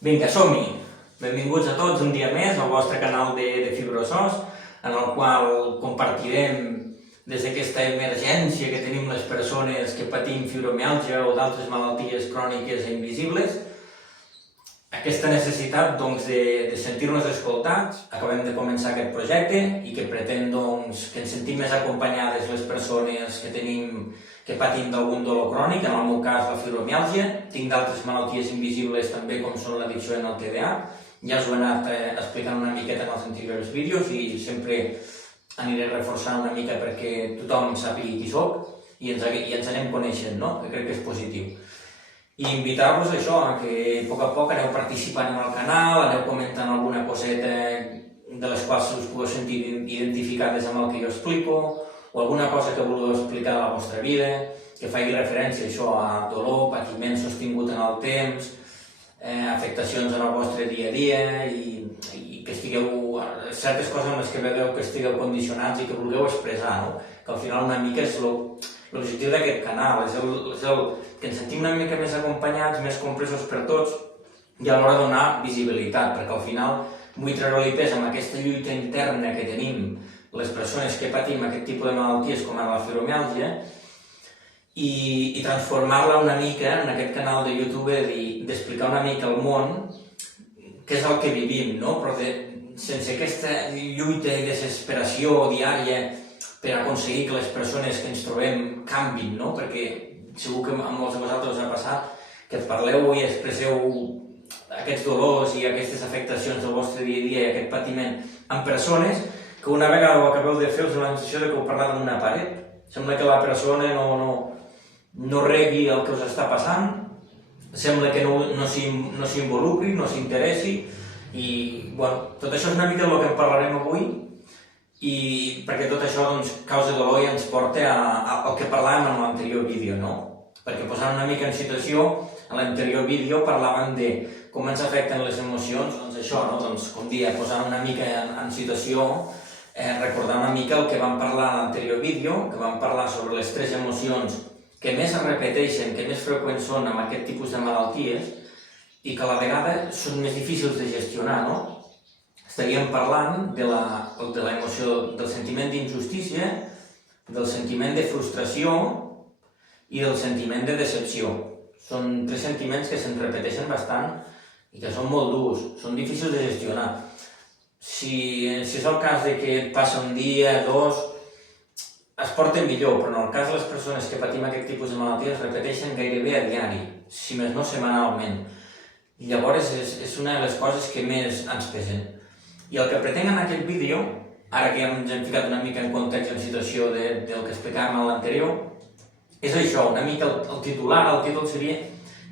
Vinga, som-hi! Benvinguts a tots un dia més al vostre canal de Fibrosos, en el qual compartirem des d'aquesta emergència que tenim les persones que patim fibromiàlgia o d'altres malalties cròniques i invisibles, aquesta necessitat de sentir-nos escoltats. Acabem de començar aquest projecte i que pretén que ens sentim més acompanyades les persones que patim d'algun dolor crònic, en el meu cas la fibromiàlgia. Tinc d'altres malalties invisibles també com són l'addicció en el TDA. Ja us ho he anat explicant una miqueta en els anteriors vídeos i sempre aniré reforçant una mica perquè tothom sàpiga qui soc i ens anem coneixent, no? Que crec que és positiu. I invitar-vos a això, que a poc aneu participant en el canal, aneu comentant alguna coseta de les quals us pugueu sentir identificades amb el que jo explico, o alguna cosa que vulgueu explicar de la vostra vida, que faci referència a això, a dolor, patiment sostingut en el temps, afectacions en el vostre dia a dia i que estigueu, certes coses en les que veieu que estigueu condicionats i que vulgueu expressar, no? Que al final una mica és l'objectiu d'aquest canal, és el que ens sentim una mica més acompanyats, més compresos per tots i a l'hora de donar visibilitat, perquè al final vull treure-li pes amb aquesta lluita interna que tenim les persones que patim aquest tipus de malalties com ara la fibromiàlgia i transformar-la una mica en aquest canal de YouTube d'explicar una mica al món què és el que vivim, no? Però sense aquesta lluita i desesperació diària per aconseguir que les persones que ens trobem canvin, no? Perquè segur que a molts de vosaltres us ha passat que parleu i expresseu aquests dolors i aquestes afectacions del vostre dia a dia i aquest patiment amb persones que una vegada ho acabeu de fer us dona la sensació que heu parlat amb una paret. Sembla que la persona no regui el que us està passant, sembla que no s'hi involucri, no s'interessi i bueno, tot això és una mica del que en parlarem avui i perquè tot això causa dolor i ens porta al que parlàvem en l'anterior vídeo, no? Perquè posant una mica en situació, en l'anterior vídeo parlàvem de com ens afecten les emocions, doncs això, no? Doncs com dia, posant una mica en situació, recordar una mica el que vam parlar en l'anterior vídeo, que vam parlar sobre les 3 emocions que més es repeteixen, que més freqüents són amb aquest tipus de malalties i que a la vegada són més difícils de gestionar, no? Estaríem parlant de l'emoció del sentiment d'injustícia, del sentiment de frustració i del sentiment de decepció. Són 3 sentiments que se'n repeteixen bastant i que són molt durs, són difícils de gestionar. Si és el cas de que et passa un dia, 2, es porten millor, però en el cas de les persones que patim aquest tipus de malalties es repeteixen gairebé a diari, si més no setmanalment. I llavors és una de les coses que més ens pesen. I el que pretenc en aquest vídeo, ara que ja ens hem ficat una mica en context i en situació del que explicàvem en l'anterior, és això, una mica el titular, el títol seria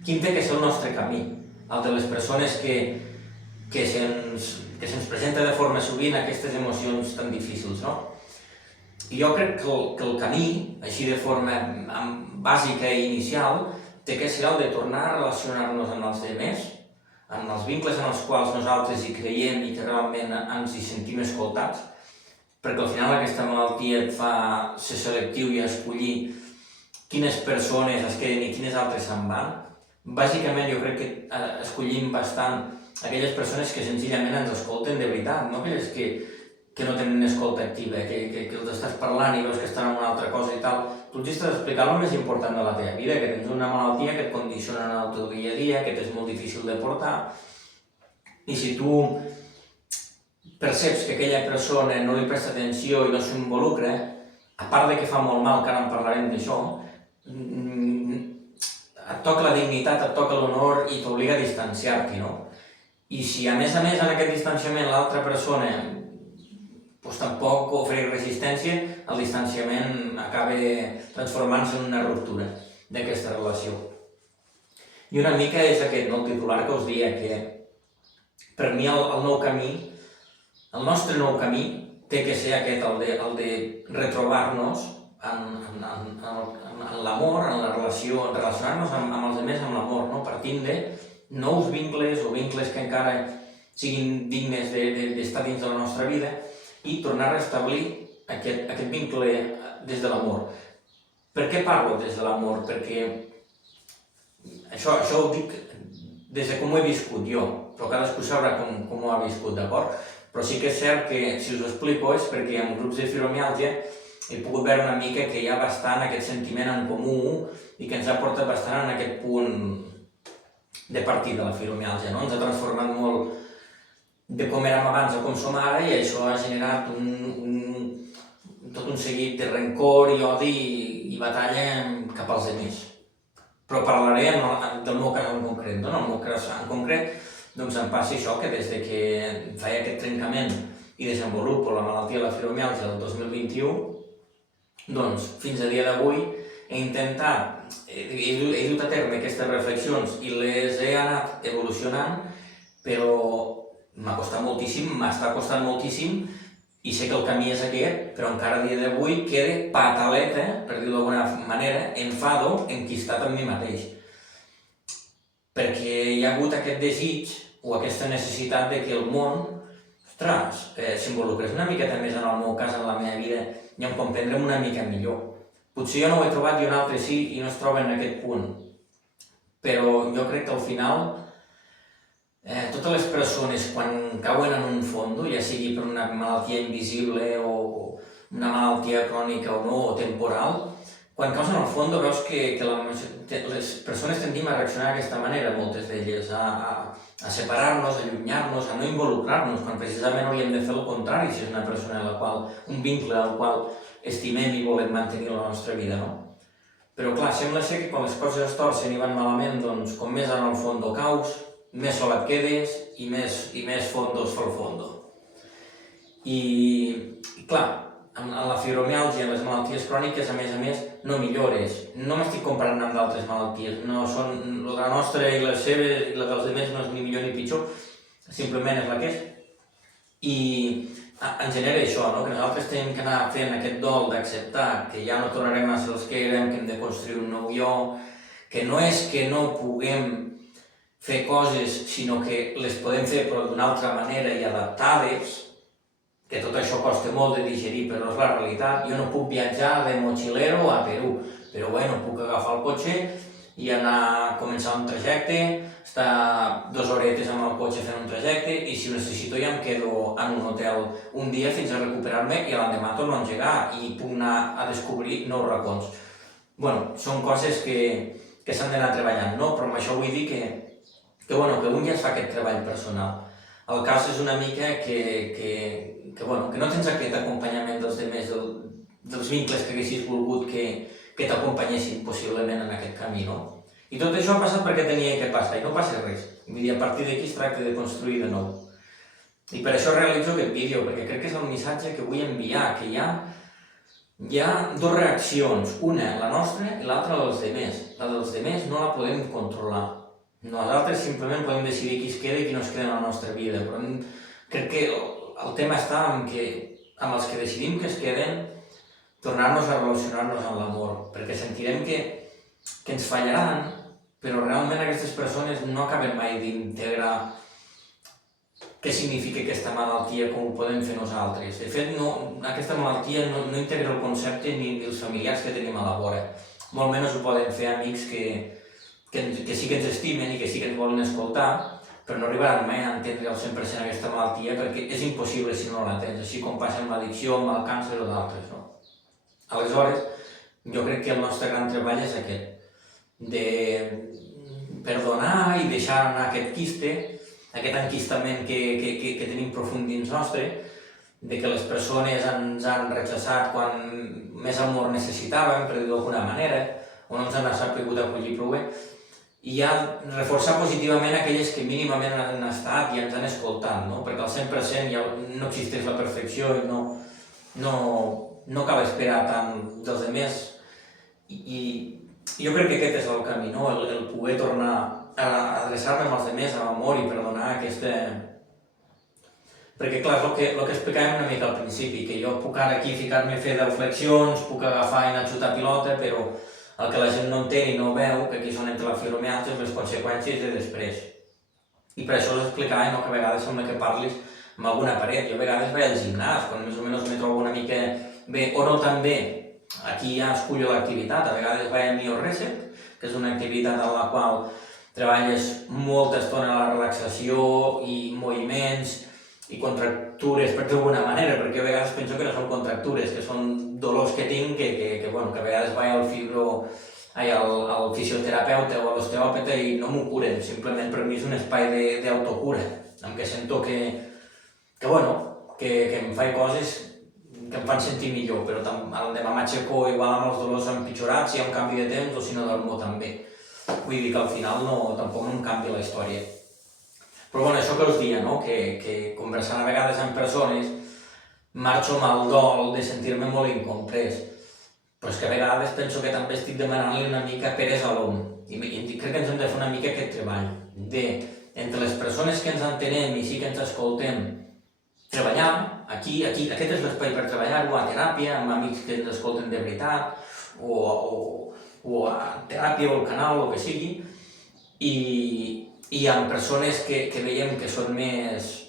quin té que ser el nostre camí, el de les persones que se'ns presenta de forma sovint aquestes emocions tan difícils, no? I jo crec que el camí, així de forma bàsica i inicial, té que ser el de tornar a relacionar-nos amb els altres, en els vincles en els quals nosaltres hi creiem i que realment ens hi sentim escoltats, perquè al final aquesta malaltia et fa ser selectiu i escollir quines persones es queden i quines altres se'n van. Bàsicament jo crec que escollim bastant aquelles persones que senzillament ens escolten de veritat, no aquelles que no tenen escolta activa, que els estàs parlant i veus que estan en una altra cosa i tal. Tu els estàs explicant el més important de la teva vida, que tens una malaltia que et condiciona en el teu dia a dia, que t'és molt difícil de portar. I si tu perceps que aquella persona no li presta atenció i no s'involucra, a part de que fa molt mal, que ara en parlarem d'això, et toca la dignitat, et toca l'honor i t'obliga a distanciar-t'hi, no? I si a més en aquest distanciament l'altra persona tampoc ofereix resistència, el distanciament acaba transformant-se en una ruptura d'aquesta relació. I una mica és aquest, el titular que us deia, que per mi el nou camí, el nostre nou camí, té que ser aquest, el de retrobar-nos en l'amor, en la relació, en relacionar-nos amb els altres amb l'amor, partint de nous vincles o vincles que encara siguin dignes d'estar dins de la nostra vida i tornar a restablir aquest vincle des de l'amor. Per què parlo des de l'amor? Perquè això ho dic des de com ho he viscut jo, però cadascú sabrà com ho ha viscut, d'acord? Però sí que és cert que, si us ho explico, és perquè en grups de fibromiàlgia he pogut veure una mica que hi ha bastant aquest sentiment en comú i que ens ha portat bastant en aquest punt de partida de la fibromiàlgia, no? Ens ha transformat molt de com érem abans a com som ara i això ha generat tot un seguit de rancor i odi i batalla cap als altres. Però parlaré del meu cas en concret, no? En el meu cas en concret, doncs em passa això, que des de que feia aquest trencament i desenvolupo la malaltia de la fibromiàlgia del 2021, doncs fins a dia d'avui he intentat, he dut a terme aquestes reflexions i les he anat evolucionant, però m'ha costat moltíssim, m'està costant moltíssim i sé que el camí és aquest, però encara a dia d'avui queda pataleta, per dir-ho d'alguna manera, enfado, enquistat amb mi mateix. Perquè hi ha hagut aquest desig o aquesta necessitat de que el món, ostres, s'involucrés una miqueta més en el meu cas, en la meva vida, i em comprendrem una mica millor. Potser jo no ho he trobat i un altre sí, i no es troba en aquest punt. Però jo crec que al final totes les persones, quan cauen en un fondo, ja sigui per una malaltia invisible o una malaltia crònica o no, o temporal, quan caus en el fondo veus que les persones tendim a reaccionar d'aquesta manera, moltes d'elles, a separar-nos, a allunyar-nos, a no involucrar-nos, quan precisament hauríem de fer el contrari si és una persona un vincle al qual estimem i volem mantenir la nostra vida, no? Però clar, sembla ser que quan les coses es torcen i van malament, doncs com més en el fondo caus, més sol et quedes i més fondos fa el fondo. I clar, en la fibromiàlgia, en les malalties cròniques, a més, no millores. No m'estic comparant amb d'altres malalties, no són la nostra i les seves i la dels altres no és ni millor ni pitjor, simplement és la que és. I ens genera això, no? Que nosaltres tenim que anar fent aquest dol d'acceptar que ja no tornarem a ser els que érem, que hem de construir un nou jo, que no és que no puguem fer coses, sinó que les podem fer però d'una altra manera i adaptades, que tot això costa molt de digerir, però és la realitat. Jo no puc viatjar de mochilero a Perú, però bueno, puc agafar el cotxe i anar a començar un trajecte, estar 2 horetes amb el cotxe fent un trajecte i si ho necessito ja em quedo en un hotel un dia fins a recuperar-me i l'endemà torno a engegar i puc anar a descobrir nous racons. Bueno, són coses que s'han d'anar treballant, no? Però amb això vull dir que un ja es fa aquest treball personal. El cas és una mica que no tens aquest acompanyament dels altres, dels vincles que haguessis volgut que t'acompanyessin possiblement en aquest camí, no? I tot això ha passat perquè tenia que passar, i no passa res. Vull dir, a partir d'aquí es tracta de construir de nou. I per això realitzo aquest vídeo, perquè crec que és el missatge que vull enviar, que hi ha 2 reaccions, una la nostra i l'altra la dels altres. La dels altres no la podem controlar. Nosaltres simplement podem decidir qui es queda i qui no es queda en la nostra vida, però crec que el tema està amb els que decidim que es queden, tornar-nos a relacionar-nos amb l'amor, perquè sentirem que ens fallaran, però realment aquestes persones no acaben mai d'integrar què significa aquesta malaltia, com ho podem fer nosaltres. De fet, aquesta malaltia no integra el concepte ni els familiars que tenim a la vora. Molt menys ho poden fer amics que sí que ens estimen i que sí que ens volen escoltar, però no arribaran mai a entendre al 100% aquesta malaltia perquè és impossible si no la tens, així com passa amb l'addicció, amb el càncer o d'altres, no? Aleshores, jo crec que el nostre gran treball és aquest, de perdonar i deixar anar aquest quiste, aquest enquistament que tenim profund dins nostre, de que les persones ens han rechaçat quan més amor necessitàvem, per dir-ho d'alguna manera, o no ens han sabut acollir prou bé, i ja reforçar positivament aquelles que mínimament han estat i ens han escoltat, no? Perquè al 100% ja no existeix la perfecció i no cal esperar tant dels altres. I jo crec que aquest és el camí, no? El poder tornar a adreçar-me amb els altres amb amor i perdonar aquesta... Perquè clar, és el que explicàvem una mica al principi, que jo puc ara aquí ficar-me a fer 10 flexions, puc agafar i anar a xutar pilota, però el que la gent no entén i no veu, que aquí són entre la fibromiàlgia les conseqüències de després. I per això us explicava, no, que a vegades sembla que parlis amb alguna paret. Jo a vegades vaig al gimnàs, quan més o menys me trobo una mica bé o no tan bé, aquí ja escullo l'activitat. A vegades vaig a Mio Reset, que és una activitat en la qual treballes molta estona a la relaxació i moviments i contractures, per dir-ho d'alguna manera, perquè a vegades penso que no són contractures, que són dolors que tinc que a vegades vaig al fisioterapeuta o a l'osteòpata i no m'ho curen, simplement per mi és un espai d'autocura, en què sento que em fa coses que em fan sentir millor, però demà m'aixeco igual amb els dolors empitjorats, si hi ha un canvi de temps o si no dormo tan bé. Vull dir que al final tampoc no em canvia la història. Però això que us dia, no? Que conversant a vegades amb persones marxo amb el dol de sentir-me molt incomprès. Però és que a vegades penso que també estic demanant-li una mica peres a l'home. I crec que ens hem de fer una mica aquest treball entre les persones que ens entenem i sí que ens escoltem, treballar, aquí, aquest és l'espai per treballar-ho, a teràpia, amb amics que ens escolten de veritat, o a teràpia o al canal, o el que sigui, i amb persones que veiem que són més,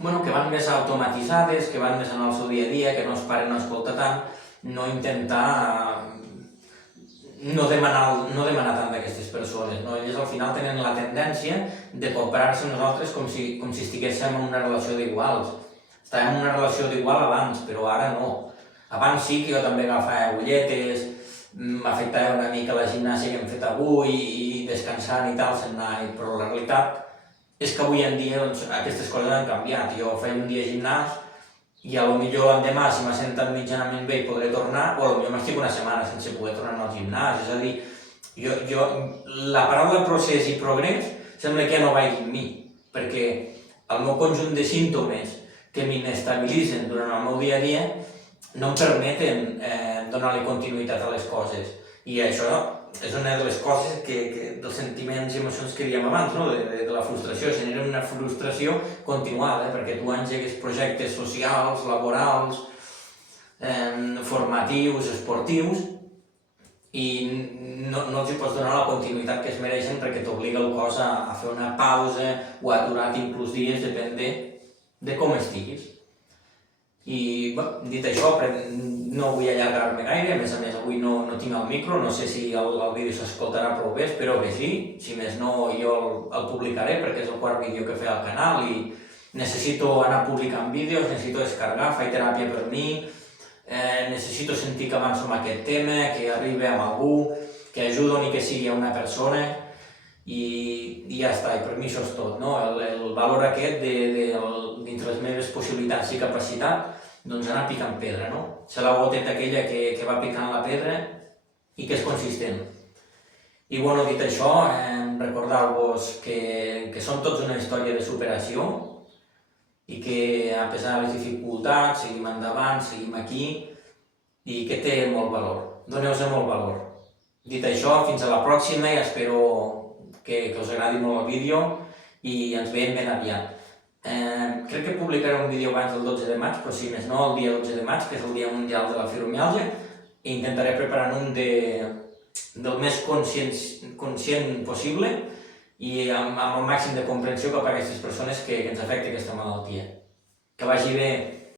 que van més automatitzades, que van més en el seu dia a dia, que no es paren a escoltar tant, no intentar no demanar tant d'aquestes persones, no? Elles al final tenen la tendència de comparar-se amb nosaltres com si estiguéssim en una relació d'iguals. Estàvem en una relació d'igual abans, però ara no. Abans sí que jo també agafava ulletes, m'afectava una mica la gimnàsia que hem fet avui i descansant i tal, però la realitat és que avui en dia aquestes coses han canviat. Jo faig un dia gimnàs i potser l'endemà, si m'ha sentat mitjanament bé, podré tornar, o potser m'estic una setmana sense poder tornar al gimnàs. És a dir, la paraula procés i progrés sembla que ja no vagi amb mi, perquè el meu conjunt de símptomes que m'inestabilitzen durant el meu dia a dia no em permeten donar-li continuïtat a les coses. I això és una de les coses dels sentiments i emocions que dèiem abans, no? de la frustració. Genera una frustració continuada, perquè tu engegues projectes socials, laborals, formatius, esportius, i no els hi pots donar la continuïtat que es mereixen perquè t'obliga el cos a fer una pausa o a aturar inclús dies, depèn de com estiguis. I dit això, no vull allargar-me gaire, a més avui no tinc el micro, no sé si el vídeo s'escoltarà prou bé, espero que sí, si més no jo el publicaré perquè és el quart vídeo que faig al canal i necessito anar publicant vídeos, necessito descarregar, faig teràpia per mi, necessito sentir que avanço amb aquest tema, que arribi amb algú, que ajudo ni que sigui a una persona i ja està, i per mi això és tot, no? El valor aquest dintre les meves possibilitats i capacitat, doncs anar picant pedra, no? Ser la goteta aquella que va picant la pedra i que és consistent. I dit això, recordar-vos que som tots una història de superació i que a pesar de les dificultats seguim endavant, seguim aquí i que té molt valor. Doneu-vos molt valor. Dit això, fins a la pròxima i espero que us agradi molt el vídeo i ens veiem ben aviat. Crec que publicaré un vídeo abans del 12 de maig, però si més no, el dia 12 de maig, que és el Dia Mundial de la Fibromiàlgia, i intentaré preparar un del més conscient possible i amb el màxim de comprensió cap a aquestes persones que ens afecta aquesta malaltia. Que vagi bé.